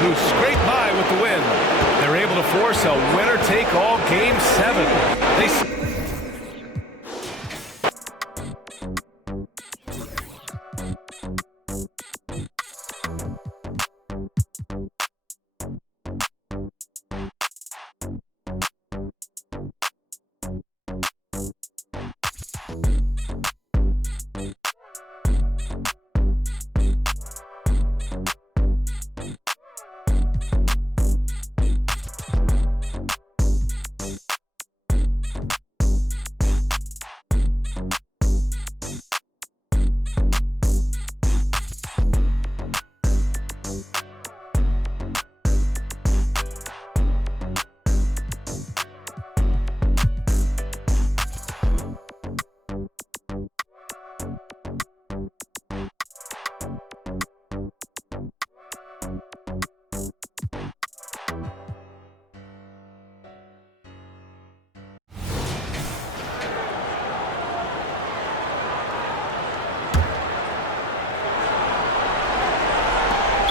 who scraped by with the win. They're able to force a winner-take-all Game 7.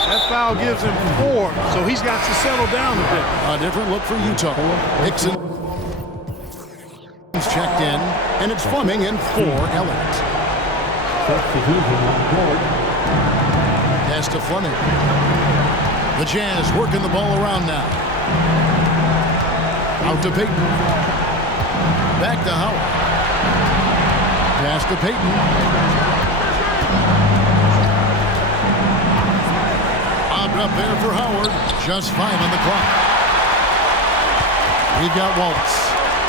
That foul gives him 4, so he's got to settle down a bit. A different look for Utah. Hickson is checked in, and it's Fleming in for Elliott. Pass to Fleming. The Jazz working the ball around now. Out to Payton. Back to Howard. Pass to Payton. Up there for Howard. Just 5 on the clock. We've got Waltz.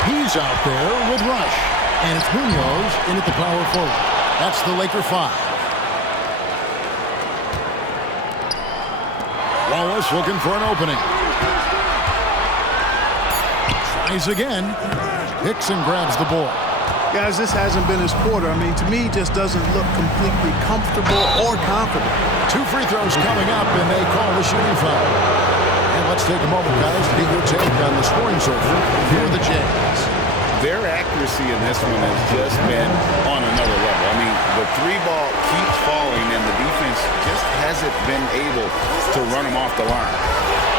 He's out there with Rush. And it's Munoz in at the power forward. That's the Laker 5. Wallace looking for an opening. Tries again. Hickson grabs the ball. Guys, this hasn't been his quarter. I mean, to me, just doesn't look completely comfortable or confident. 2 free throws coming up, and they call the shooting foul. And let's take a moment, guys, to get your take on the scoring so far for the Jazz. Their accuracy in this one has just been on another level. I mean, the 3-ball keeps falling, and the defense just hasn't been able to run them off the line.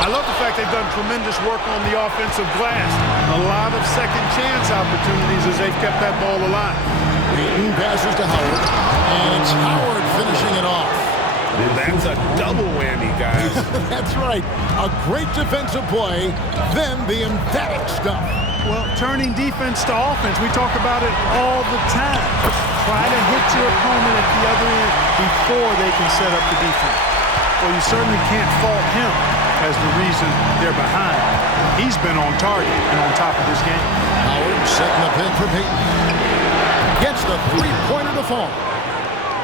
I love the fact they've done tremendous work on the offensive glass. A lot of second chance opportunities as they've kept that ball alive. Payton passes to Howard, and it's Howard finishing it off. That's a double whammy, guys. That's right. A great defensive play, then the emphatic stuff. Well, turning defense to offense, we talk about it all the time. Try to hit your opponent at the other end before they can set up the defense. Well, you certainly can't fault him as the reason they're behind. He's been on target and on top of this game. Howard setting the pin for Payton. Gets the 3-pointer to fall.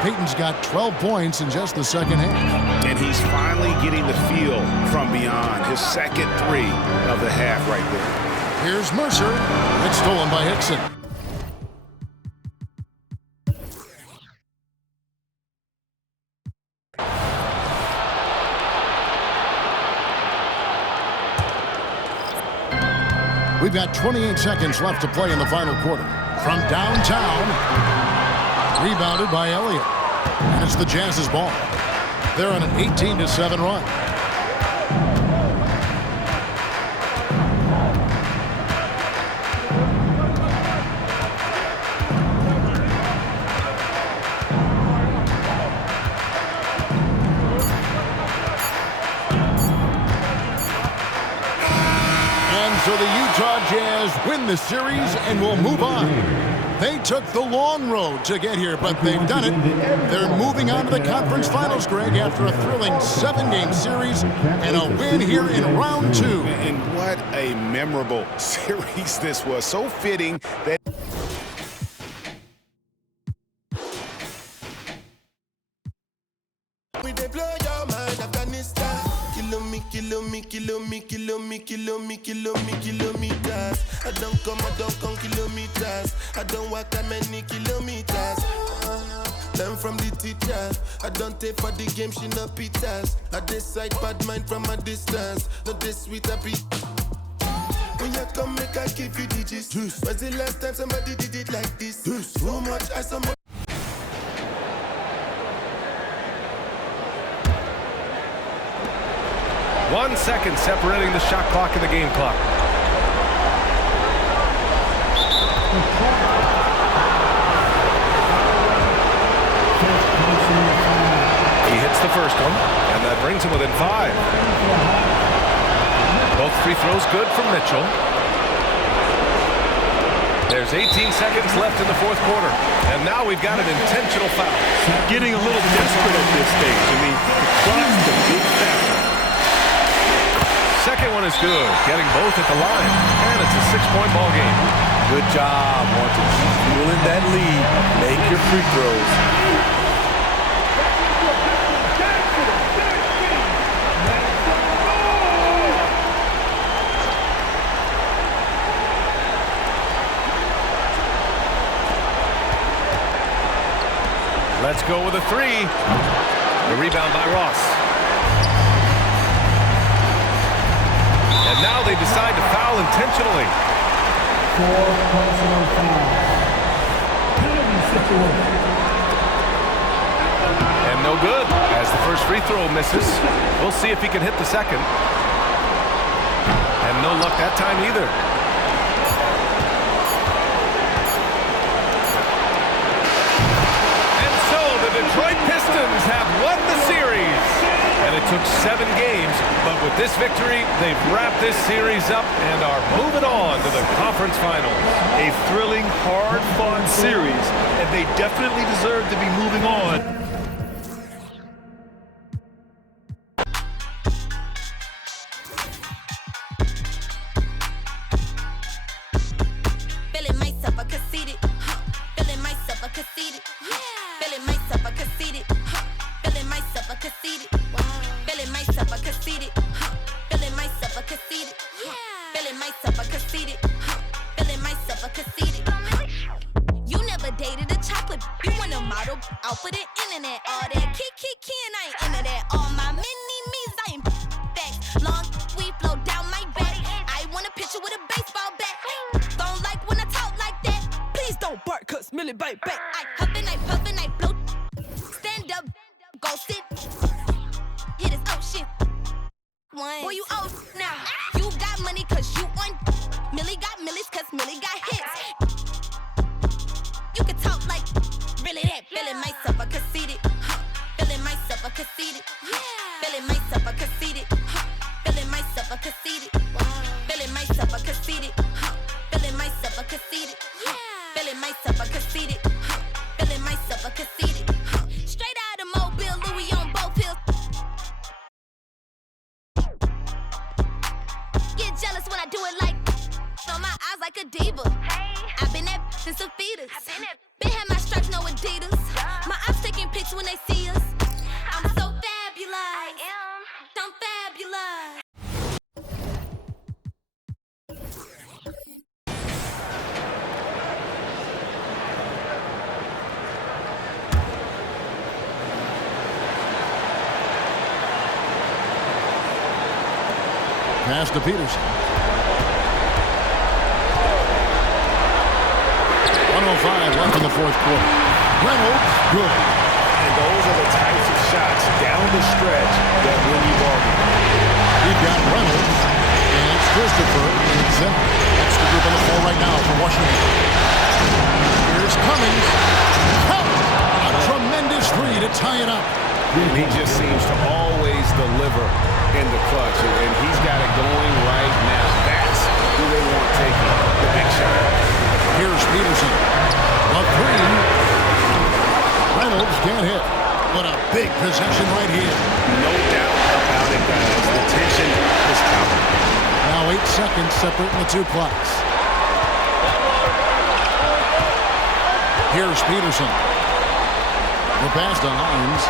Payton's got 12 points in just the second half. And he's finally getting the feel from beyond. His second 3 of the half right there. Here's Mercer. It's stolen by Hickson. We've got 28 seconds left to play in the final quarter. From downtown, rebounded by Elliott. And it's the Jazz's ball. They're on an 18-7 run. So the Utah Jazz win the series and will move on. They took the long road to get here, but they've done it. They're moving on to the conference finals, Greg, after a thrilling 7-game series and a win here in round 2. And what a memorable series this was. So fitting that kilometers. I don't come kilometers. I don't walk that many kilometers. Learn from the teacher. I don't take for the game, she no pitas. I decide bad mind from a distance. Not this sweet happy. When you come, make I give you digits. When's the last time somebody did it like this? Too much I some. 1 second separating the shot clock and the game clock. He hits the first one, and that brings him within 5. Both free throws good from Mitchell. There's 18 seconds left in the fourth quarter, and now we've got an intentional foul. Getting a little desperate at this stage. I mean, the clock's the big factor. Second one is good, getting both at the line, and it's a 6-point ball game. Good job. Want to keep fueling that lead. Make your free throws. Let's go with a 3. The rebound by Ross. And now they decide to foul intentionally. 4 personal fouls. Penalty situation. And no good, as the first free throw misses. We'll see if he can hit the second. And no luck that time either. Detroit Pistons have won the series. And it took 7 games, but with this victory, they've wrapped this series up and are moving on to the conference finals. A thrilling, hard-fought series, and they definitely deserve to be moving on. Pass to Peterson. 1:05 left in the fourth quarter. Reynolds, good. And those are the types of shots down the stretch that win you ball games. We've got Reynolds, and it's Christopher, and it's Zimmer. That's the group on the floor right now for Washington. Here's Cummings. A tremendous 3 to tie it up. And he just seems to always deliver in the clutch, and he's got it going right now. That's who they want taking the big shot. Here's Peterson. A 3. Reynolds can't hit. But a big possession right here. No doubt about it, guys. The tension is coming. Now 8 seconds separating the two clocks. Here's Peterson. The pass to Hines.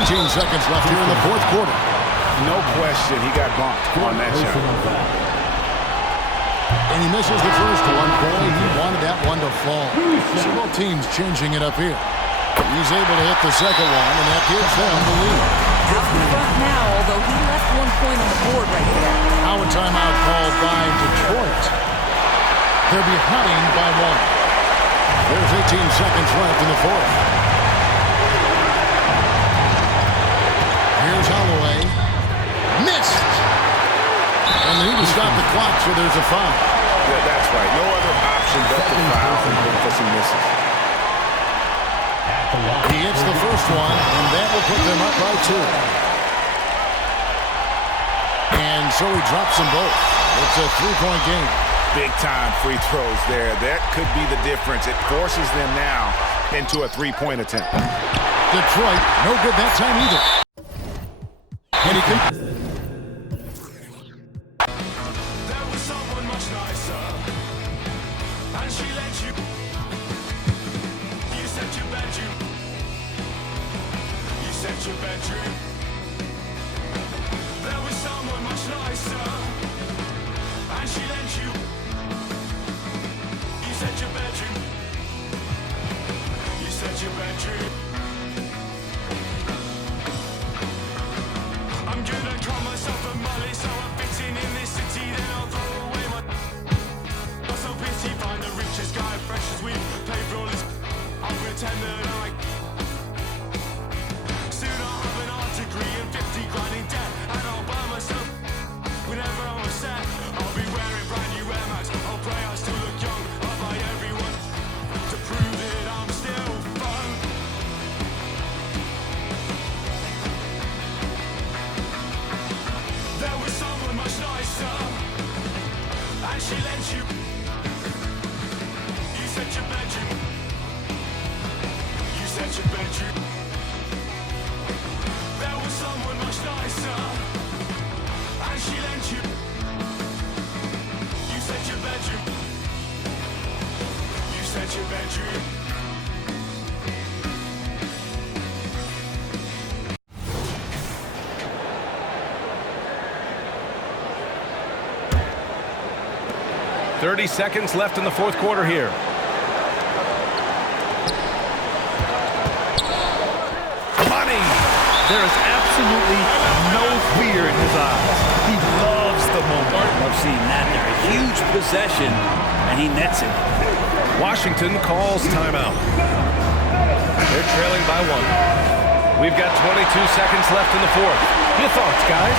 19 seconds left here in the fourth quarter. No question, he got bumped on that shot. And he misses the first one. Boy, he wanted that one to fall. So both teams changing it up here. He's able to hit the second one, and that gives them the lead. Out in front now, although he left 1 point on the board right there. Now a timeout called by Detroit. They're behind by 1. There's 18 seconds left in the fourth. clock, so there's a foul. Yeah, that's right. No other option but to foul and look for some misses. He hits the first one, and that will put them up by 2. And so he drops them both. It's a 3-point game. Big-time free throws there. That could be the difference. It forces them now into a 3-point attempt. Detroit, no good that time either. And he can... There was someone much nicer, and she let you. You set your bedroom. You set your bedroom. There was someone much nicer, and she let you. You set your bedroom. You set your bedroom. I'm gonna call myself a mullet, so I'm fitting in this city, then I'll throw away my. Not so pity, find the richest guy, fresh as we play brawlers. I'll pretend that soon I'll have an art degree and 50 grand in debt, and I'll buy myself whenever I'm upset. I'll be wearing brand new Air Max. I'll pray I still look young. I'll buy everyone to prove that I'm still fun. There was someone much nicer, and she let you. You set your bedroom. You set your bedroom. There was someone much nicer, and she let you. You set your bedroom. You set your bedroom. 30 seconds left in the fourth quarter here. Money! There is absolutely no fear in his eyes. He loves the moment. Love seeing that there. A huge possession, and he nets it. Washington calls timeout. They're trailing by 1. We've got 22 seconds left in the fourth. Your thoughts, guys?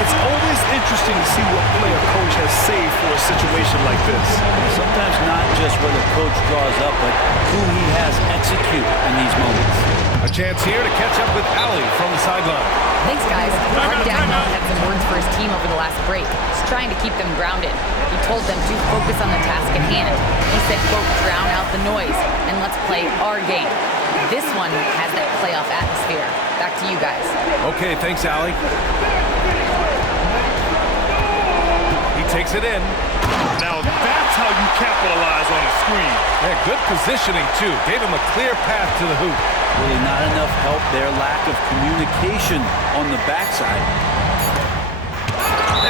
It's always interesting to see what play a coach has saved for a situation like this. Sometimes not just what the coach draws up, but who he has execute in these moments. A chance here to catch up with Allie from the sideline. Thanks, guys. Mark Dagnall had some words for his team over the last break. He's trying to keep them grounded. He told them to focus on the task at hand. He said, quote, drown out the noise and let's play our game. This one has that playoff atmosphere. Back to you guys. Okay, thanks, Allie. He takes it in. Now that's how you capitalize on a screen. Yeah, good positioning, too. Gave him a clear path to the hoop. Really not enough help there. Lack of communication on the backside.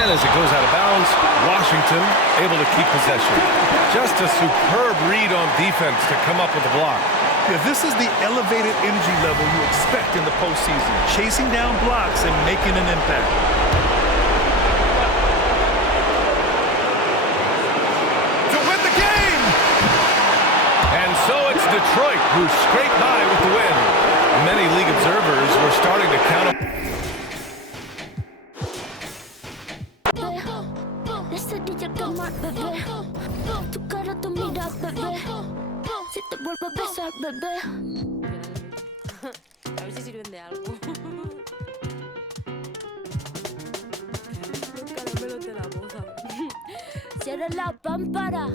And as it goes out of bounds, Washington able to keep possession. Just a superb read on defense to come up with the block. Yeah, this is the elevated energy level you expect in the postseason. Chasing down blocks and making an impact. To win the game! And so it's Detroit who scraped by with the win. Many league observers were starting to count up. A ver si sirven de algo. Los caramelos de la boda. Cierra la pámpara,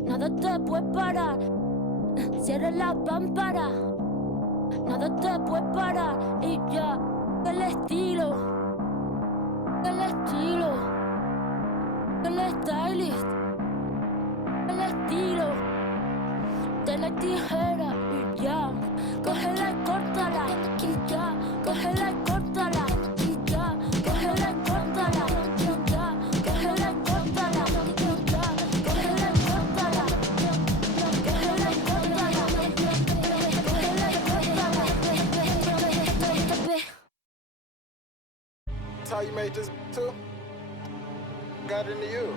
nada te puede parar. Cierra la pámpara, nada te puede parar. Y ya, el estilo, el stylist, el estilo de la tijera. Y ya, cógela y córtala. Y ya, cógela y córtala. Y ya, cógela y córtala. Y ya, cógela y córtala. Y ya, cógela y córtala. Cógela y córtala. Cógela y córtala. That's how you made this too? Got into you.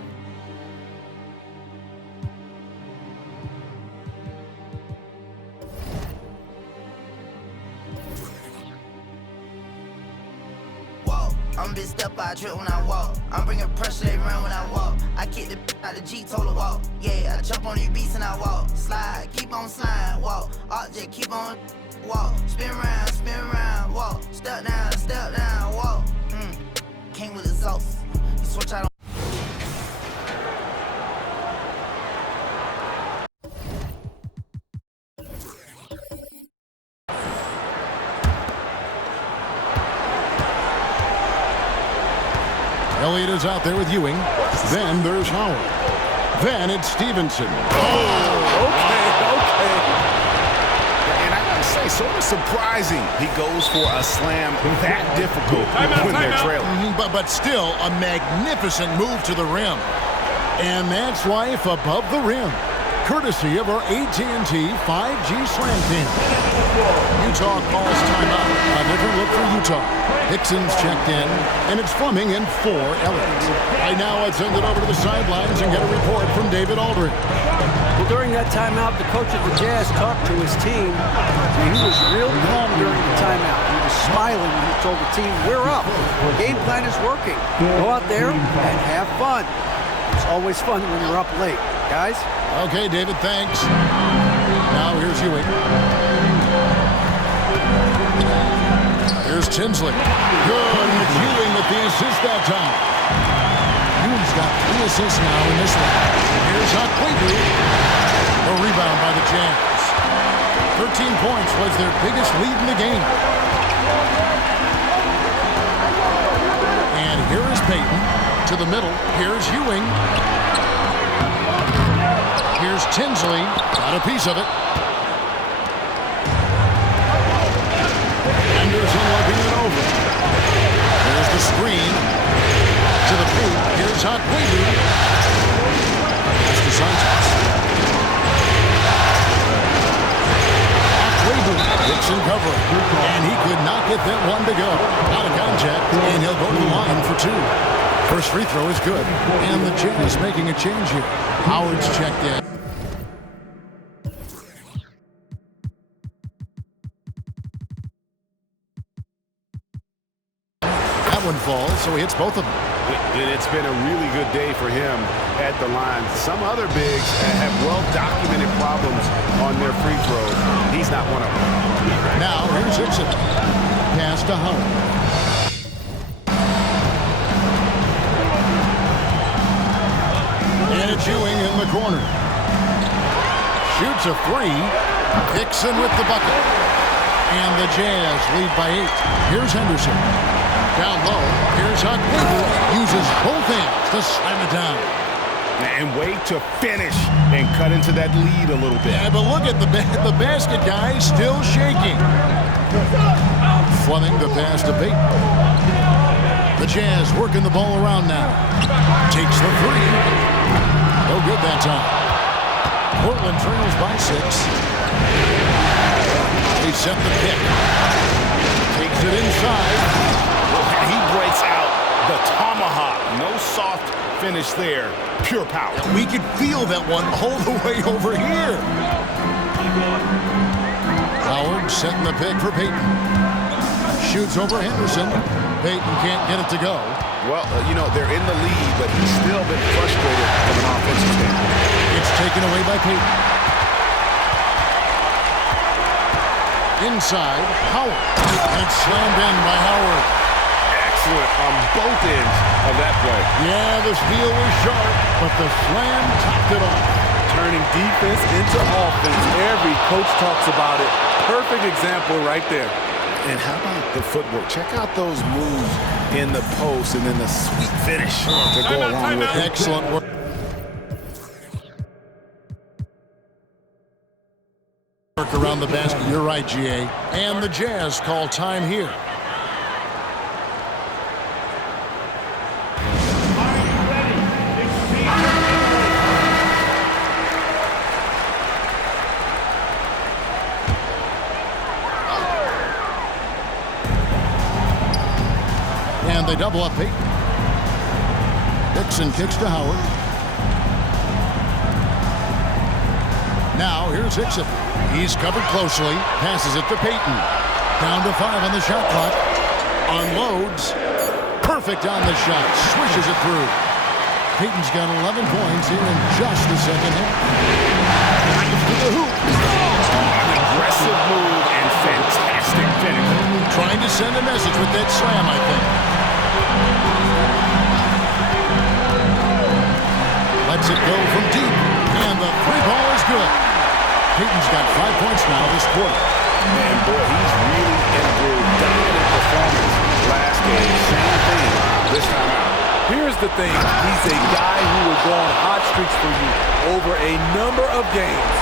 I'm big step, I trip when I walk. I'm bringing pressure, they run when I walk. I kick the out the G, told her walk. Yeah, I jump on these beats and I walk. Slide, keep on sliding, walk. Object, keep on walk. Spin around, walk. Step down, walk. Came with exhaust. You switch out on. Elliott is out there with Ewing. Then there's Howard. Then it's Stevenson. Okay. And I gotta say, sort of surprising he goes for a slam that difficult when they're trailing. But still a magnificent move to the rim. And that's life above the rim. Courtesy of our AT&T 5G Slam Cam. Utah calls timeout. A different look for Utah. Hickson's checked in, and it's Fleming in for Elliott. Right now, let's send it over to the sidelines and get a report from David Aldridge. Well, during that timeout, the coach of the Jazz talked to his team, and he was real calm during the timeout. He was smiling when he told the team, we're up. The game plan is working. Go out there and have fun. It's always fun when you're up late. Guys? Okay, David, thanks. Now here's Ewing. Here's Tinsley. Good. It's Ewing with the assist that time. Ewing's got 3 assists now in this one. Here's Quigley. A rebound by the Jazz. 13 points was their biggest lead in the game. And here is Payton to the middle. Here's Ewing. Here's Tinsley. Got a piece of it. Anderson looking it over. There's the screen. To the boot. Here's Quigley. That's to Sanchez. Quigley. Dixon covering. And he could not get that one to go. Out of contact. And he'll go to the line for 2. First free throw is good. And the Jazz making a change here. Howard's checked in. That one falls, so he hits both of them. It's been a really good day for him at the line. Some other bigs have well-documented problems on their free throws. He's not one of them. Now, here's Hickson. Pass to Howard. And it's Ewing in the corner. Shoots a 3. Hickson with the bucket. And the Jazz lead by 8. Here's Henderson. Down low. Here's Quigley. Uses both hands to slam it down. And wait to finish and cut into that lead a little bit. Yeah, but look at the basket guy still shaking. Fleming the pass to Payton. The Jazz working the ball around now. Takes the 3. No good that time. Portland trails by 6. They set the pick. Takes it inside. He breaks out the tomahawk. No soft finish there. Pure power. We could feel that one all the way over here. Howard setting the pick for Payton. Shoots over Henderson. Payton can't get it to go. Well, they're in the lead, but he's still been frustrated from an offensive standpoint. It's taken away by Payton. Inside, Howard. And it's slammed in by Howard. Excellent on both ends of that play. Yeah, the steal was sharp, but the slam topped it off. Turning defense into offense. Every coach talks about it. Perfect example right there. And how about the footwork? Check out those moves in the post and then the sweet finish to go along with it. Excellent work. Around the basket. You're right, GA. And the Jazz call time here. And they double up Payton. Dixon kicks to Howard. Now here's Hickson. He's covered closely. Passes it to Payton. Down to 5 on the shot clock. Unloads. Perfect on the shot. Swishes it through. Payton's got 11 points here in just the second half. To the hoop. An aggressive move and fantastic finish. Trying to send a message with that slam, I think. Lets it go from deep. And the three ball is good. Payton's got 5 points now this quarter. Man, boy, he's really in a groove. Dominant performance last game. Same thing this time out. Here's the thing. He's a guy who will go on hot streaks for you over a number of games.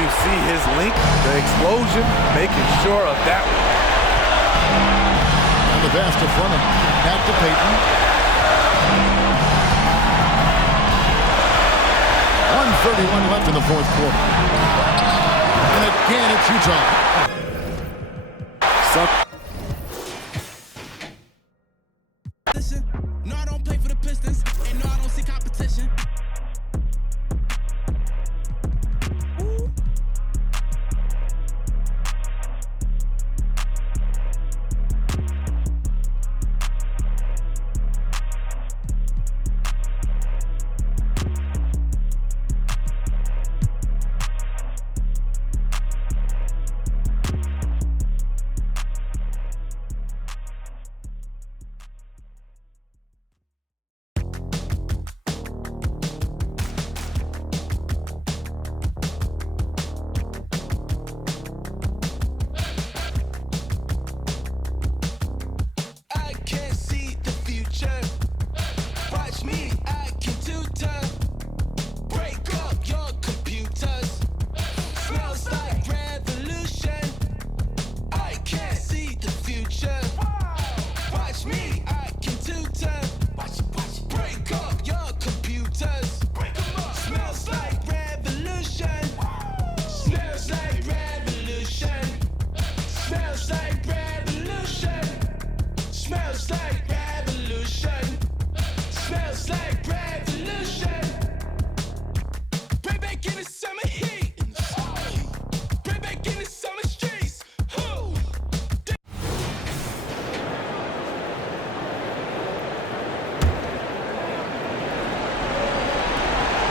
You see his link, the explosion, making sure of that one. And the pass to front of him. Back to Payton. 1:31 left in the fourth quarter. And again, it's Utah. No, I don't play for the Pistons, and no, I don't see competition.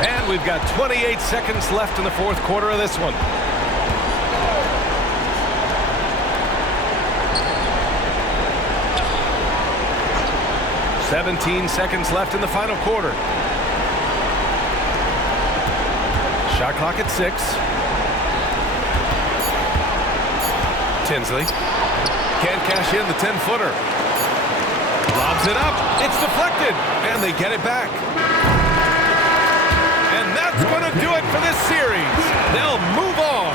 And we've got 28 seconds left in the fourth quarter of this one. "17 seconds left in the final quarter. Shot clock at 6. Tinsley can't cash in the 10-footer. Lobs it up. It's deflected, and they get it back. And that's going to do it for this series. They'll move on.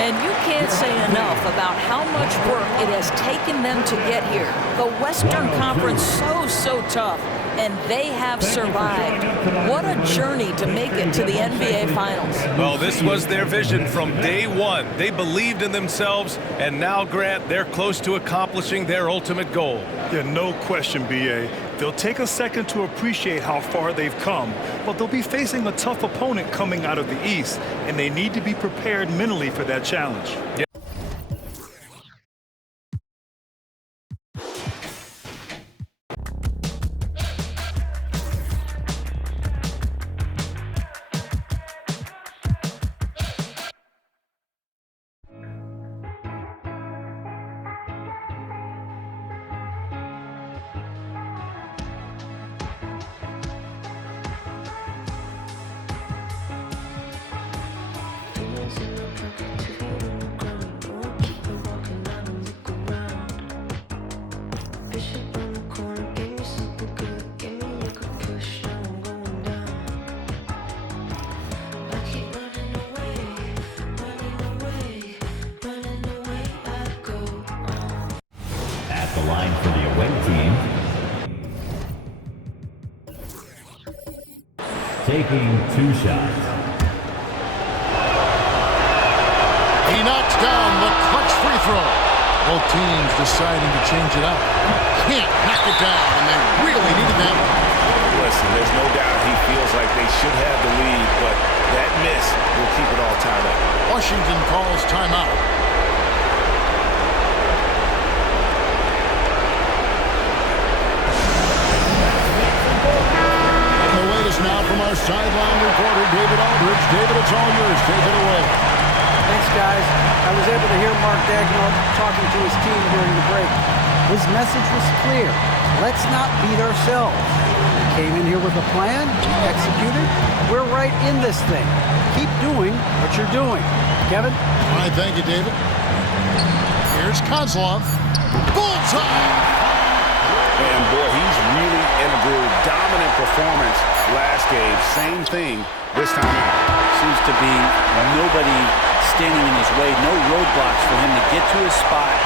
And you can't say enough about how much work it has taken them to get here. The Western Conference so tough, and they have survived. What a journey to make it to the NBA Finals. Well, this was their vision from day one. They believed in themselves, and now, Grant, they're close to accomplishing their ultimate goal. Yeah, no question, B.A. They'll take a second to appreciate how far they've come, but they'll be facing a tough opponent coming out of the East, and they need to be prepared mentally for that challenge. Yeah. The line for the away team. Taking 2 shots. He knocks down the clutch free throw. Both teams deciding to change it up. Can't knock it down, and they really needed that one. Listen, there's no doubt he feels like they should have the lead, but that miss will keep it all tied up. Washington calls timeout. David, it's all yours. Take it away. Thanks, guys. I was able to hear Mark Daigneault talking to his team during the break. His message was clear. Let's not beat ourselves. We came in here with a plan, we executed. We're right in this thing. Keep doing what you're doing. Kevin? All right, thank you, David. Here's Kozlov. Bullseye! And boy, he's really integral. Dominant performance last game. Same thing this time out. Seems to be nobody standing in his way. No roadblocks for him to get to his spot